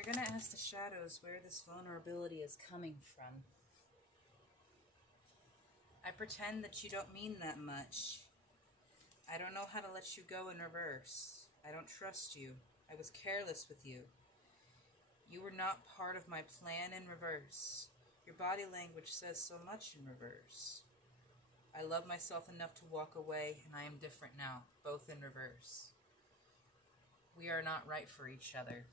you're going to ask the shadows where this vulnerability is coming from. I pretend that you don't mean that much. I don't know how to let you go in reverse. I don't trust you. I was careless with you. You were not part of my plan in reverse. Your body language says so much in reverse. I love myself enough to walk away, and I am different now, both in reverse. We are not right for each other.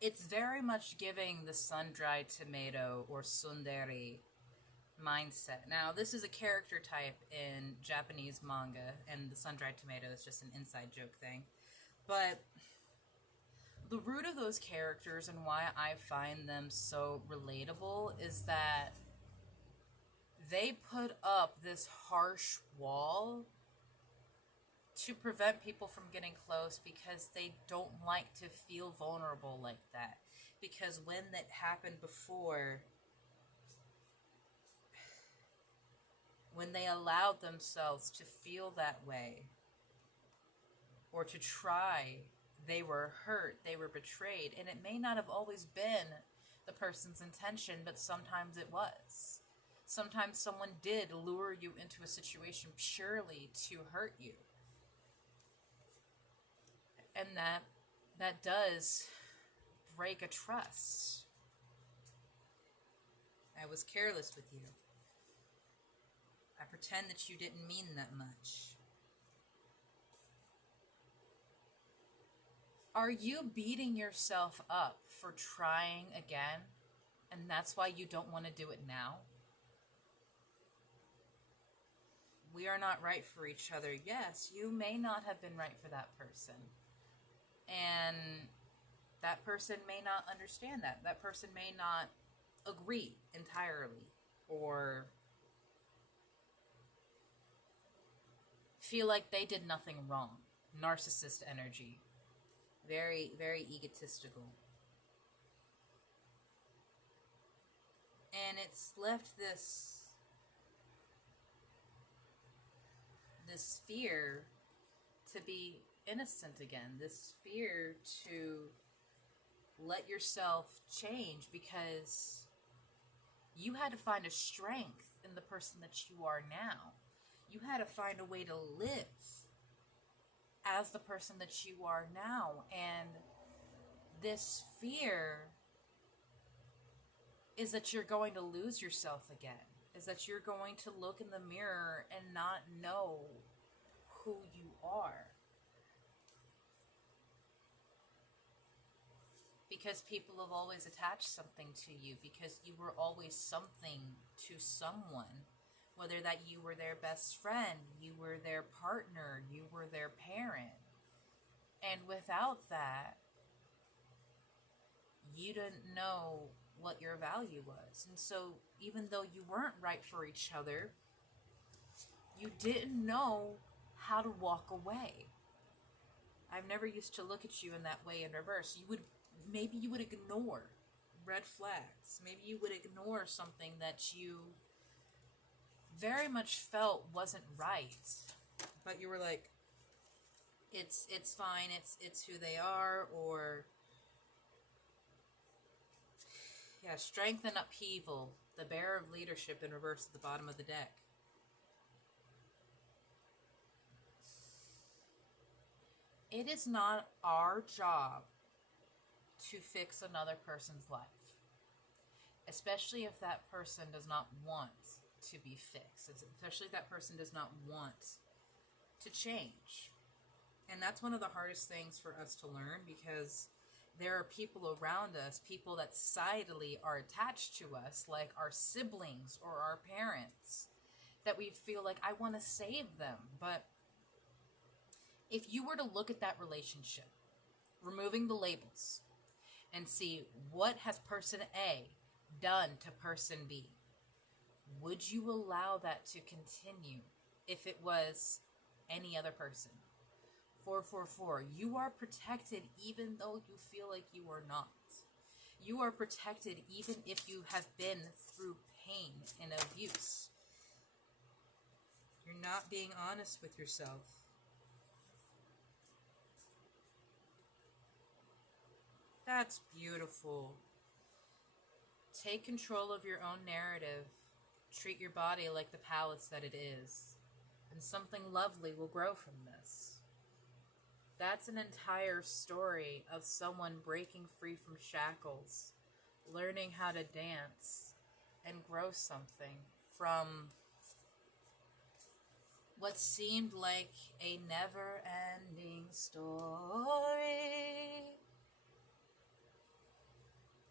It's very much giving the sun-dried tomato or tsundere mindset. Now, this is a character type in Japanese manga, and the sun-dried tomato is just an inside joke thing. But the root of those characters and why I find them so relatable is that they put up this harsh wall to prevent people from getting close because they don't like to feel vulnerable like that. Because when that happened before, when they allowed themselves to feel that way or to try, they were hurt, they were betrayed, and it may not have always been the person's intention, but sometimes it was. Sometimes someone did lure you into a situation purely to hurt you. And that does break a trust. I was careless with you. I pretend that you didn't mean that much. Are you beating yourself up for trying again, and that's why you don't want to do it now? We are not right for each other. Yes, you may not have been right for that person. And that person may not understand that. That person may not agree entirely or feel like they did nothing wrong. Narcissist energy. Very, very egotistical. And it's left this fear to be innocent again, this fear to let yourself change because you had to find a strength in the person that you are now. You had to find a way to live as the person that you are now. And this fear is that you're going to lose yourself again, is that you're going to look in the mirror and not know who you are. Because people have always attached something to you, because you were always something to someone, whether that you were their best friend, you were their partner, you were their parent. And without that, you didn't know what your value was. And so even though you weren't right for each other, you didn't know how to walk away. I've never used to look at you in that way in reverse. Maybe you would ignore red flags. Maybe you would ignore something that you very much felt wasn't right. But you were like, it's fine, it's who they are, or yeah, strength and upheaval, the bearer of leadership in reverse at the bottom of the deck. It is not our job to fix another person's life, especially if that person does not want to be fixed, especially if that person does not want to change. And that's one of the hardest things for us to learn, because there are people around us, people that societally are attached to us, like our siblings or our parents, that we feel like, I want to save them. But if you were to look at that relationship, removing the labels, and see what has person A done to person B, would you allow that to continue if it was any other person? 444, you are protected even though you feel like you are not. You are protected even if you have been through pain and abuse. You're not being honest with yourself. That's beautiful. Take control of your own narrative. Treat your body like the palace that it is, and something lovely will grow from this. That's an entire story of someone breaking free from shackles, learning how to dance, and grow something from what seemed like a never-ending story.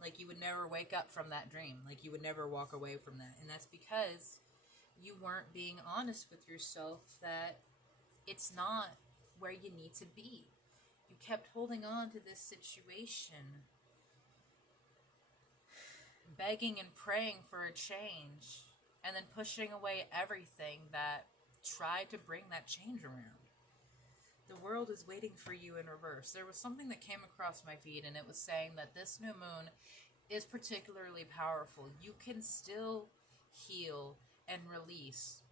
Like you would never wake up from that dream. Like you would never walk away from that. And that's because you weren't being honest with yourself that it's not where you need to be. You kept holding on to this situation, begging and praying for a change, and then pushing away everything that tried to bring that change around. The world is waiting for you in reverse. There was something that came across my feed, and it was saying that this new moon is particularly powerful. You can still heal and release,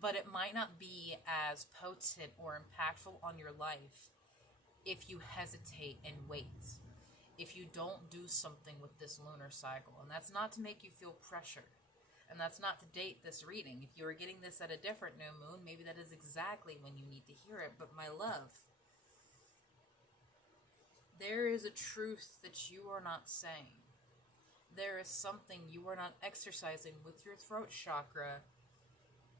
but it might not be as potent or impactful on your life if you hesitate and wait. If you don't do something with this lunar cycle. And that's not to make you feel pressure. And that's not to date this reading. If you are getting this at a different new moon, maybe that is exactly when you need to hear it. But my love, there is a truth that you are not saying. There is something you are not exercising with your throat chakra,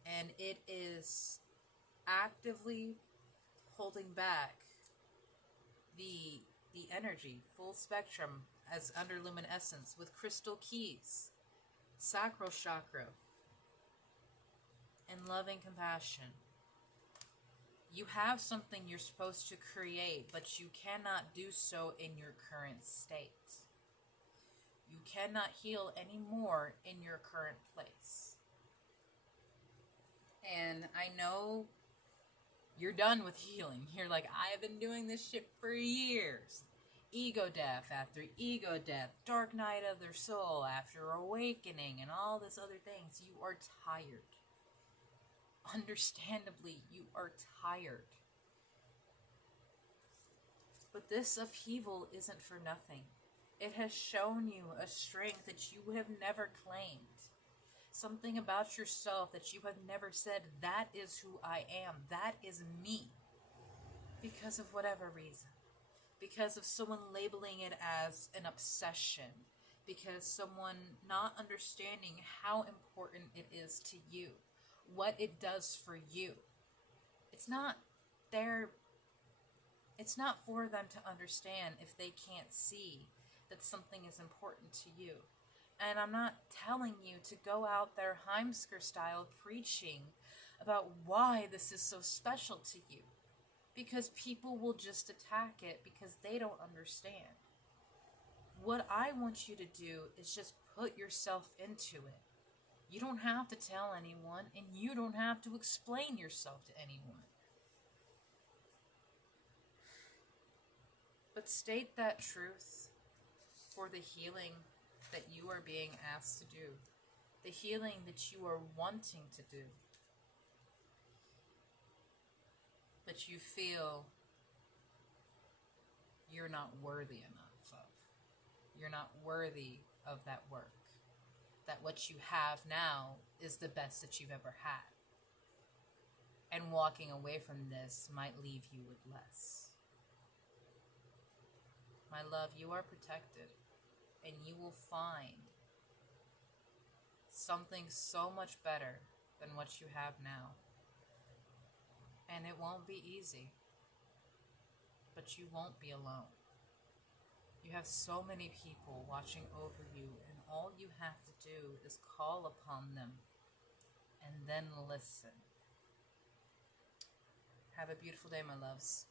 and it is actively holding back the energy, full spectrum, as under luminescence with crystal keys, sacral chakra, and loving compassion. You have something you're supposed to create, but you cannot do so in your current state. You cannot heal anymore in your current place. And I know you're done with healing. You're like, I have been doing this shit for years. Ego death after ego death, dark night of their soul after awakening, and all this other things. You are tired. Understandably, you are tired. But this upheaval isn't for nothing. It has shown you a strength that you have never claimed. Something about yourself that you have never said, that is who I am. That is me. Because of whatever reason. Because of someone labeling it as an obsession. Because someone not understanding how important it is to you. What it does for you. It's not for them to understand if they can't see that something is important to you. And I'm not telling you to go out there Heimsker style preaching about why this is so special to you. Because people will just attack it because they don't understand. What I want you to do is just put yourself into it. You don't have to tell anyone, and you don't have to explain yourself to anyone. But state that truth for the healing that you are being asked to do. The healing that you are wanting to do. But you feel you're not worthy enough of. You're not worthy of that work. That what you have now is the best that you've ever had. And walking away from this might leave you with less. My love, you are protected. And you will find something so much better than what you have now. And it won't be easy. But you won't be alone. You have so many people watching over you, and all you have to do is call upon them and then listen. Have a beautiful day, my loves.